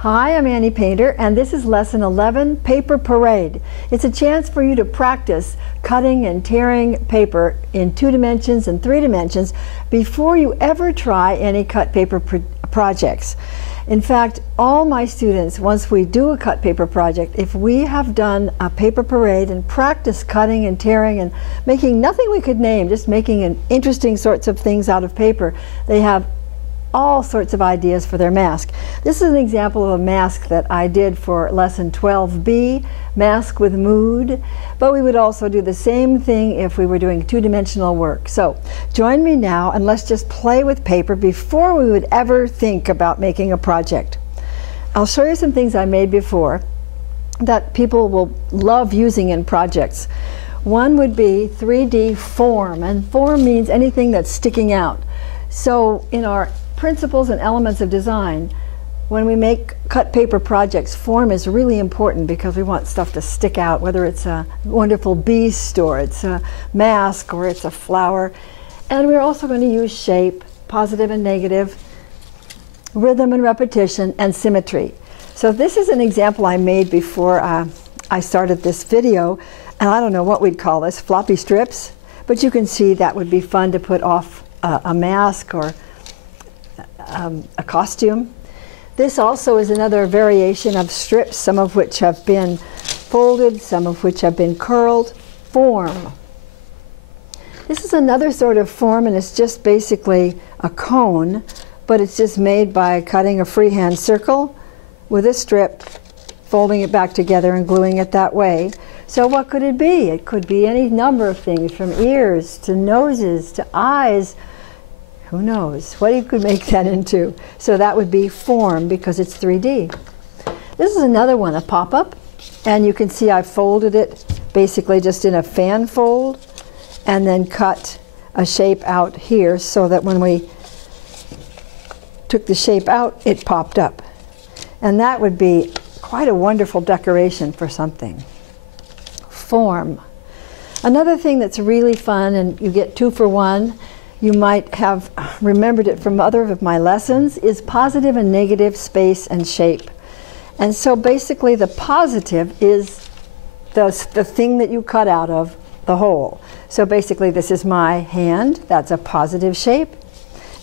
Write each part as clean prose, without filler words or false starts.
Hi, I'm Annie Painter, and this is Lesson 11, Paper Parade. It's a chance for you to practice cutting and tearing paper in 2 dimensions and 3 dimensions before you ever try any cut paper projects. In fact, all my students, once we do a cut paper project, if we have done a paper parade and practice cutting and tearing and making nothing we could name, just making interesting sorts of things out of paper, they have all sorts of ideas for their mask. This is an example of a mask that I did for lesson 12B, Mask with Mood, but we would also do the same thing if we were doing 2-dimensional work. So join me now and let's just play with paper before we would ever think about making a project. I'll show you some things I made before that people will love using in projects. One would be 3D form, and form means anything that's sticking out. So in our principles and elements of design, when we make cut paper projects, form is really important because we want stuff to stick out, whether it's a wonderful beast or it's a mask or it's a flower. And we're also going to use shape, positive and negative, rhythm and repetition, and symmetry. So this is an example I made before I started this video, and I don't know what we'd call this, floppy strips, but you can see that would be fun to put off a mask or a costume. This also is another variation of strips, some of which have been folded, some of which have been curled. Form. This is another sort of form, and it's just basically a cone, but it's just made by cutting a freehand circle with a strip, folding it back together and gluing it that way. So what could it be? It could be any number of things, from ears to noses to eyes. Who knows what you could make that into? So that would be form because it's 3D. This is another one, a pop-up, and you can see I folded it basically just in a fan fold and then cut a shape out here so that when we took the shape out, it popped up. And that would be quite a wonderful decoration for something. Form. Another thing that's really fun, and you get 2 for 1, you might have remembered it from other of my lessons, is positive and negative space and shape. And so basically the positive is the thing that you cut out of the whole. So basically this is my hand, that's a positive shape,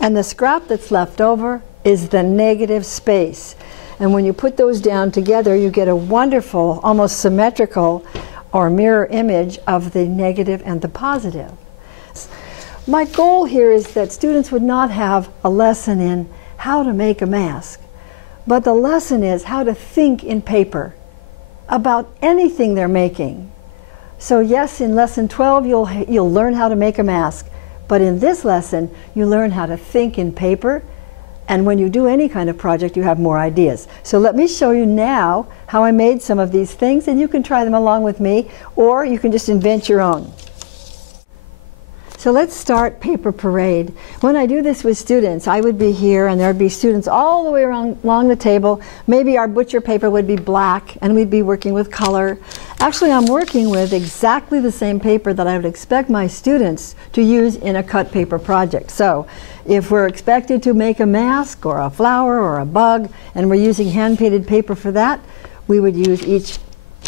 and the scrap that's left over is the negative space. And when you put those down together, you get a wonderful, almost symmetrical or mirror image of the negative and the positive. My goal here is that students would not have a lesson in how to make a mask, but the lesson is how to think in paper about anything they're making. So yes, in lesson 12 you'll learn how to make a mask, but in this lesson you learn how to think in paper, and when you do any kind of project you have more ideas. So let me show you now how I made some of these things, and you can try them along with me, or you can just invent your own. So let's start paper parade. When I do this with students, I would be here and there would be students all the way along the table. Maybe our butcher paper would be black and we'd be working with color. Actually, I'm working with exactly the same paper that I would expect my students to use in a cut paper project. So if we're expected to make a mask or a flower or a bug and we're using hand-painted paper for that, we would use each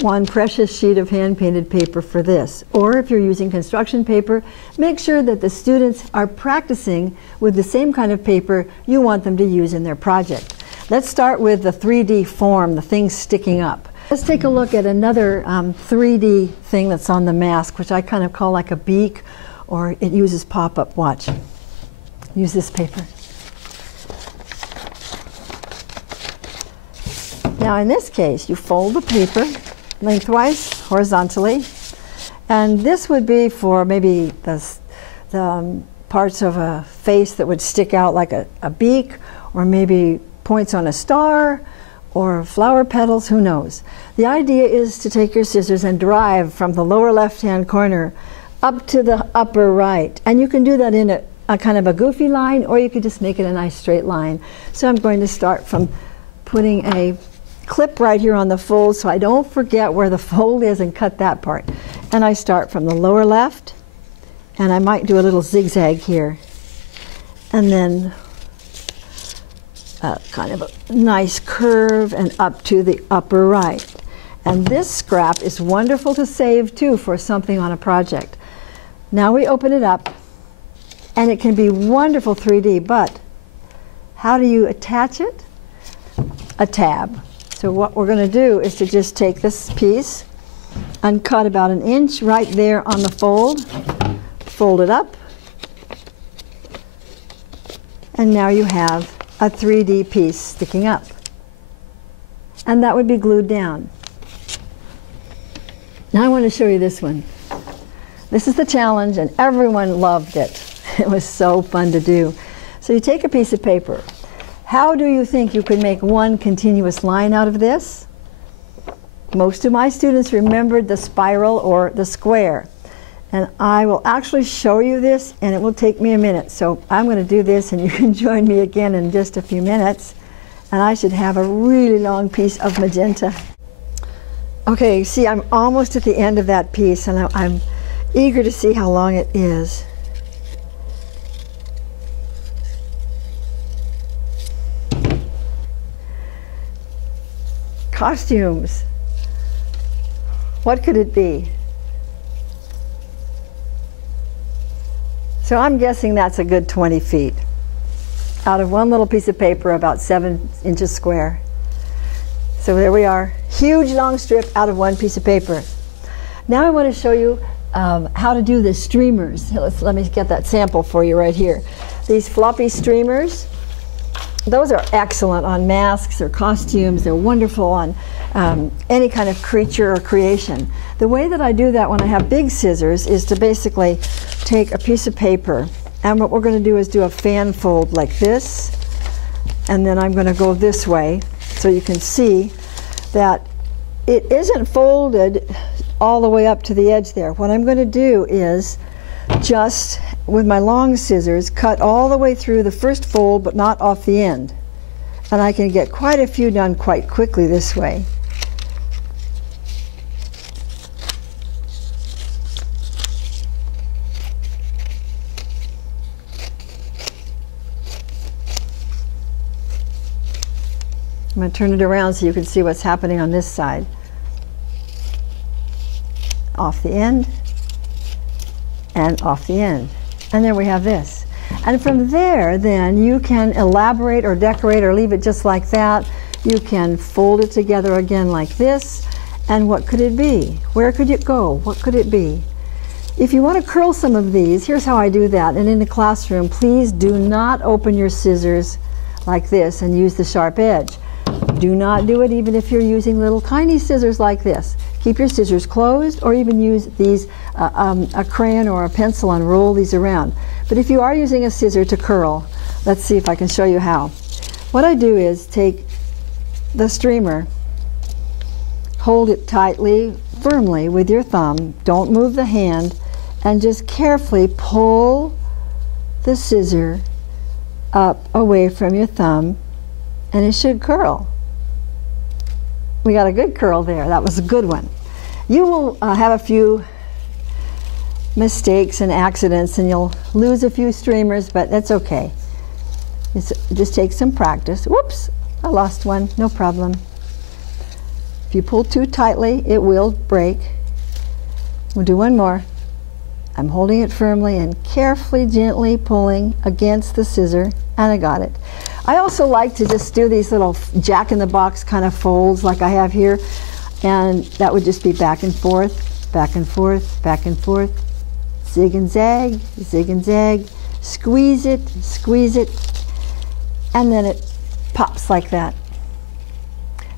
one precious sheet of hand-painted paper for this. Or if you're using construction paper, make sure that the students are practicing with the same kind of paper you want them to use in their project. Let's start with the 3D form, the things sticking up. Let's take a look at another 3D thing that's on the mask, which I kind of call like a beak, or it uses pop-up. Watch. Use this paper. Now in this case, you fold the paper lengthwise, horizontally, and this would be for maybe the parts of a face that would stick out like a beak, or maybe points on a star, or flower petals, who knows. The idea is to take your scissors and drive from the lower left-hand corner up to the upper right, and you can do that in a kind of a goofy line, or you could just make it a nice straight line. So I'm going to start from putting a clip right here on the fold so I don't forget where the fold is and cut that part. And I start from the lower left, and I might do a little zigzag here, and then kind of a nice curve and up to the upper right. And this scrap is wonderful to save too for something on a project. Now we open it up, and it can be wonderful 3D, but how do you attach it? A tab. So what we're going to do is to just take this piece and cut about 1 inch right there on the fold, fold it up, and now you have a 3D piece sticking up. And that would be glued down. Now I want to show you this one. This is the challenge, and everyone loved it. It was so fun to do. So you take a piece of paper. How do you think you could make one continuous line out of this? Most of my students remembered the spiral or the square. And I will actually show you this, and it will take me a minute. So I'm going to do this, and you can join me again in just a few minutes. And I should have a really long piece of magenta. Okay, see, I'm almost at the end of that piece, and I'm eager to see how long it is. Costumes. What could it be? So I'm guessing that's a good 20 feet out of one little piece of paper about 7 inches square. So there we are, huge long strip out of one piece of paper. Now I want to show you how to do the streamers. Let me get that sample for you right here. These floppy streamers, those are excellent on masks or costumes. They're wonderful on any kind of creature or creation. The way that I do that when I have big scissors is to basically take a piece of paper, and what we're going to do is do a fan fold like this, and then I'm going to go this way so you can see that it isn't folded all the way up to the edge there. What I'm going to do is just with my long scissors cut all the way through the first fold but not off the end, and I can get quite a few done quite quickly this way. I'm going to turn it around so you can see what's happening on this side. Off the end, and off the end. And there we have this. And from there, then, you can elaborate or decorate or leave it just like that. You can fold it together again like this. And what could it be? Where could it go? What could it be? If you want to curl some of these, here's how I do that. And in the classroom, please do not open your scissors like this and use the sharp edge. Do not do it even if you're using little tiny scissors like this. Keep your scissors closed, or even use these, a crayon or a pencil, and roll these around. But if you are using a scissor to curl, let's see if I can show you how. What I do is take the streamer, hold it tightly, firmly with your thumb, don't move the hand, and just carefully pull the scissor up away from your thumb, and it should curl. We got a good curl there. That was a good one. You will have a few mistakes and accidents, and you'll lose a few streamers, but that's okay. It just takes some practice. Whoops, I lost one, no problem. If you pull too tightly, it will break. We'll do one more. I'm holding it firmly and carefully, gently pulling against the scissor, and I got it. I also like to just do these little jack-in-the-box kind of folds like I have here, and that would just be back and forth, back and forth, back and forth, zig and zag, squeeze it, and then it pops like that.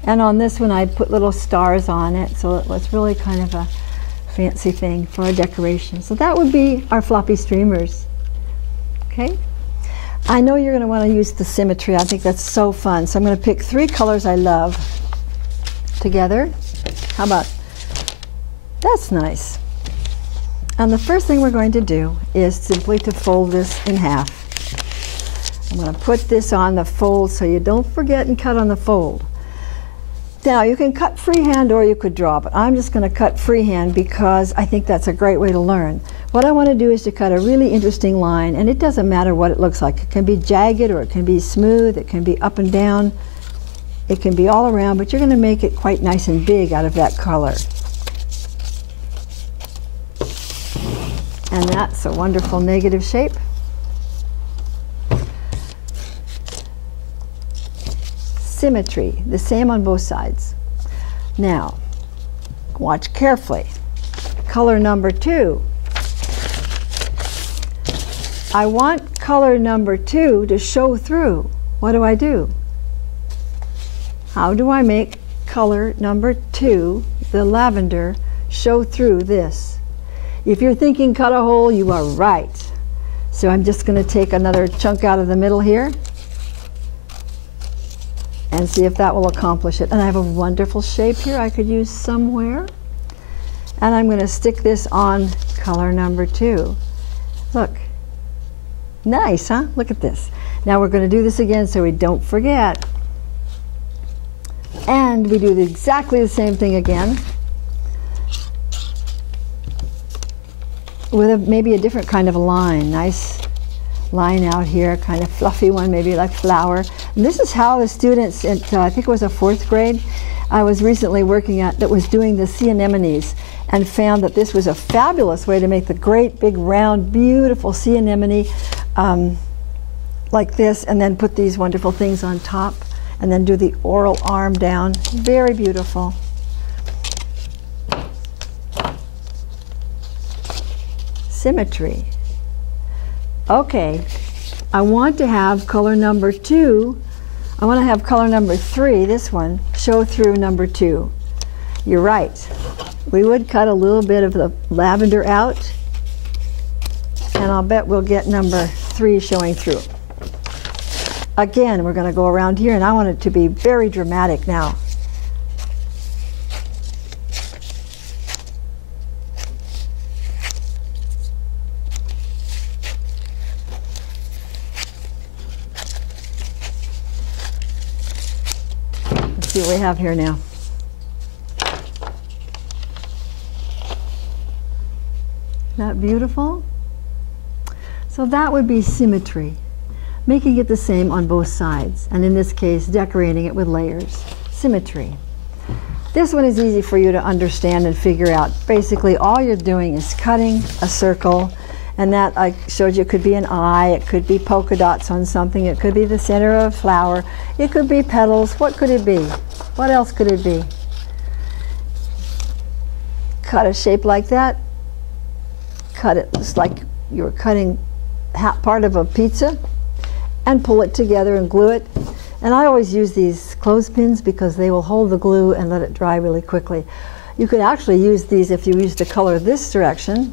And on this one I put little stars on it, so it was really kind of a fancy thing for a decoration. So that would be our floppy streamers. Okay? I know you're going to want to use the symmetry. I think that's so fun. So I'm going to pick 3 colors I love together. How about, that's nice. And the first thing we're going to do is simply to fold this in half. I'm going to put this on the fold so you don't forget and cut on the fold. Now you can cut freehand or you could draw, but I'm just going to cut freehand because I think that's a great way to learn. What I want to do is to cut a really interesting line, and it doesn't matter what it looks like. It can be jagged or it can be smooth, it can be up and down, it can be all around, but you're going to make it quite nice and big out of that color. And that's a wonderful negative shape. Symmetry, the same on both sides. Now, watch carefully. Color number 2. I want color number 2 to show through. What do? How do I make color number 2, the lavender, show through this? If you're thinking cut a hole, you are right. So I'm just going to take another chunk out of the middle here and see if that will accomplish it. And I have a wonderful shape here I could use somewhere. And I'm going to stick this on color number 2. Look. Nice, huh? Look at this. Now we're going to do this again so we don't forget. And we do exactly the same thing again with maybe a different kind of a line. Nice line out here, kind of fluffy one, maybe like flower. And this is how the students, I think it was a 4th grade, I was recently working at, that was doing the sea anemones, and found that this was a fabulous way to make the great big round beautiful sea anemone like this, and then put these wonderful things on top, and then do the oral arm down. Very beautiful. Symmetry. Okay, I want to have color number 2, I want to have color number 3, this one, show through number 2. You're right. We would cut a little bit of the lavender out, and I'll bet we'll get number 3 showing through. Again, we're going to go around here, and I want it to be very dramatic now. Let's see what we have here now. Isn't that beautiful? So that would be symmetry, making it the same on both sides, and in this case decorating it with layers. Symmetry. This one is easy for you to understand and figure out. Basically all you're doing is cutting a circle, and that I showed you could be an eye, it could be polka dots on something, it could be the center of a flower, it could be petals. What could it be? What else could it be? Cut a shape like that, cut it just like you were cutting part of a pizza, and pull it together and glue it. And I always use these clothespins because they will hold the glue and let it dry really quickly. You could actually use these if you use the color this direction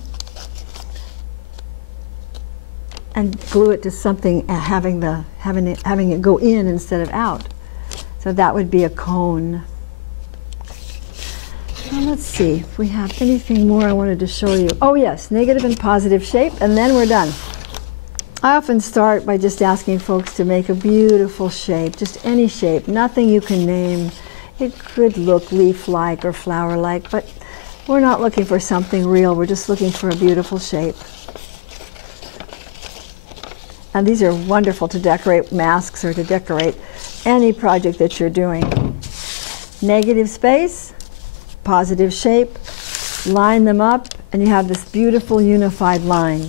and glue it to something, having it go in instead of out. So that would be a cone. Now let's see if we have anything more I wanted to show you. Oh yes, negative and positive shape, and then we're done. I often start by just asking folks to make a beautiful shape, just any shape, nothing you can name. It could look leaf-like or flower-like, but we're not looking for something real, we're just looking for a beautiful shape. And these are wonderful to decorate masks or to decorate any project that you're doing. Negative space, positive shape, line them up, and you have this beautiful unified line.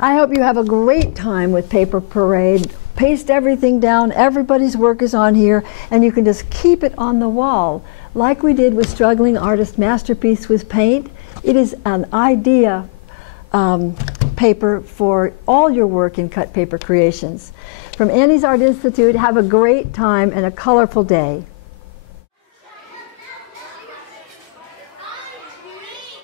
I hope you have a great time with Paper Parade. Paste everything down, everybody's work is on here, and you can just keep it on the wall. Like we did with Struggling Artist Masterpiece with Paint, it is an idea paper for all your work in cut paper creations. From Annie's Art Institute, have a great time and a colorful day.